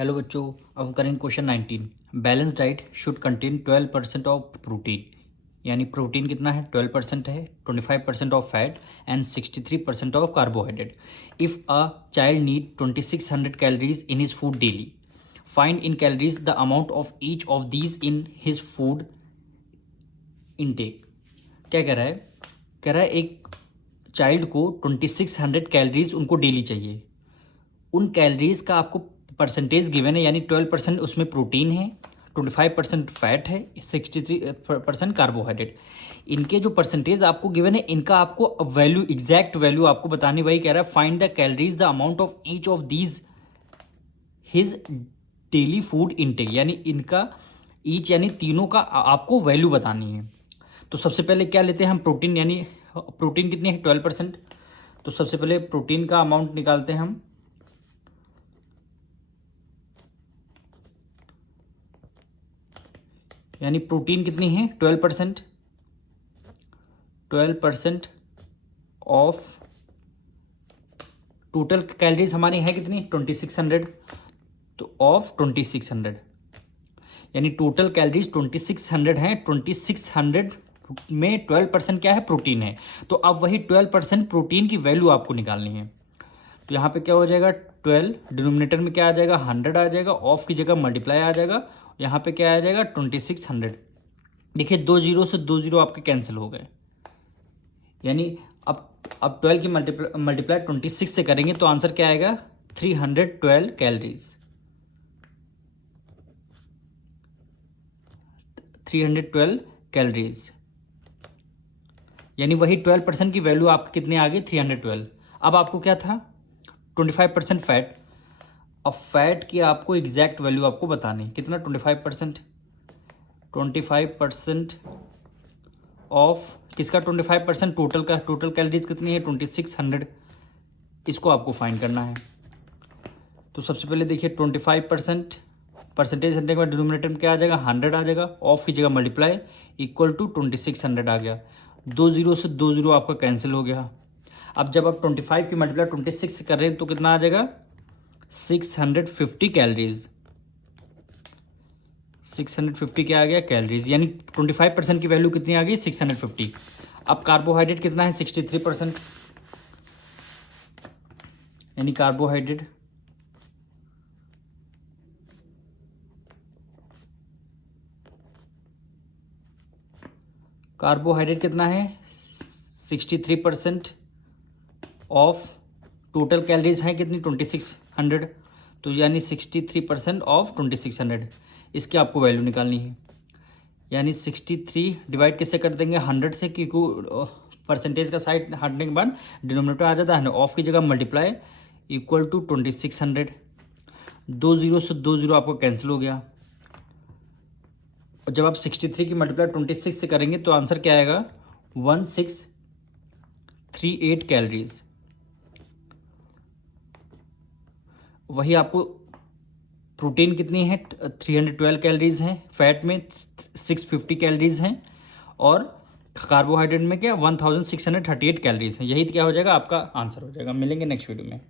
Hello बच्चों, अब हम करेंगे question 19। Balance diet should contain 12% of protein, यानी प्रोटीन कितना है 12% है, 25% of fat and 63% of carbohydrate. If a child need 2600 calories in his food daily, find in calories the amount of each of these in his food intake. क्या कह रहा है? कह रहा है एक चाइल्ड को 2600 कैलोरीज उनको डेली चाहिए। उन कैलोरीज का आपको परसेंटेज गिवन है, यानी 12% उसमें प्रोटीन है, 25% फैट है, 63% कार्बोहाइड्रेट। इनके जो परसेंटेज आपको गिवन है, इनका आपको वैल्यू, एग्जैक्ट वैल्यू आपको बतानी। वही कह रहा है find the calories the amount of each of these his daily food intake, यानी इनका ईच यानी तीनों का आपको वैल्यू बतानी है। तो सबसे पहले क्या लेते हैं हम? प्रोटीन, यानी प्रोटीन कितनी है 12%। तो सबसे पहले प्रोटीन का अमाउंट निकालते हैं हम। यानी प्रोटीन कितनी है 12%। 12% ऑफ टोटल कैलोरीज हमारी है कितनी 2600। तो ऑफ 2600 यानी टोटल कैलोरीज 2600 है। 2600 में 12% क्या है? प्रोटीन है। तो अब वही 12% प्रोटीन की वैल्यू आपको निकालनी है। तो यहाँ पे क्या हो जाएगा 12, डिनोमिनेटर में क्या आ जाएगा 100 आ जाएगा, ऑफ की जगह मल्टीप्लाई आ जाएगा, यहाँ पे क्या आ जाएगा 2600। देखिए 2 जीरो से 2 जीरो आपके कैंसिल हो गए, यानी अब 12 की मल्टीप्लाई 26 से करेंगे तो आंसर क्या आएगा 312 कैलोरीज। 312 कैलोरीज यानी वही 12% की वैल्यू आपकी कितनी आ गई 312। अब आपको क्या था 25% फैट। अब फैट की आपको एग्जैक्ट वैल्यू आपको बतानी, कितना 25%। 25% ऑफ किसका 25%? टोटल का। टोटल कैलोरीज कितनी है 2600। इसको आपको फाइंड करना है। तो सबसे पहले देखिए 25% परसेंटेज हटने के बाद डिनोमिनेटर में क्या आ जाएगा 100 आ जाएगा, ऑफ की जगह मल्टीप्लाई इक्वल टू 2600 आ गया। 2 जीरो से 2 जीरो आपका कैंसिल हो गया। अब जब आप 25 की मल्टीप्लाई 26 से कर रहे हैं तो कितना आ जाएगा 650 कैलोरीज। 650 क्या आ गया कैलोरीज, यानी 25% की वैल्यू कितनी आ गई 650। अब कार्बोहाइड्रेट कितना है 63%, यानी कार्बोहाइड्रेट कितना है 63% ऑफ टोटल कैलोरीज हैं कितनी 2600। तो यानी 63% ऑफ 2600, इसकी आपको वैल्यू निकालनी है। यानी 63 डिवाइड किससे कर देंगे 100 से, क्योंकि परसेंटेज का साइड हटने के बाद डिनोमिनेटर आ जाता है ना, ऑफ की जगह मल्टीप्लाई इक्वल टू 2600। 2 जीरो से 2 जीरो आपको कैंसिल हो गया। और जब आप 63 की मल्टीप्लाई 26 से करेंगे तो आंसर क्या आएगा 1638 कैलोरीज। वही आपको प्रोटीन कितनी है 312 कैलोरीज हैं, फैट में 650 कैलोरीज हैं, और कार्बोहाइड्रेट में क्या 1638 कैलोरीज हैं। यही क्या हो जाएगा आपका आंसर हो जाएगा। मिलेंगे नेक्स्ट वीडियो में।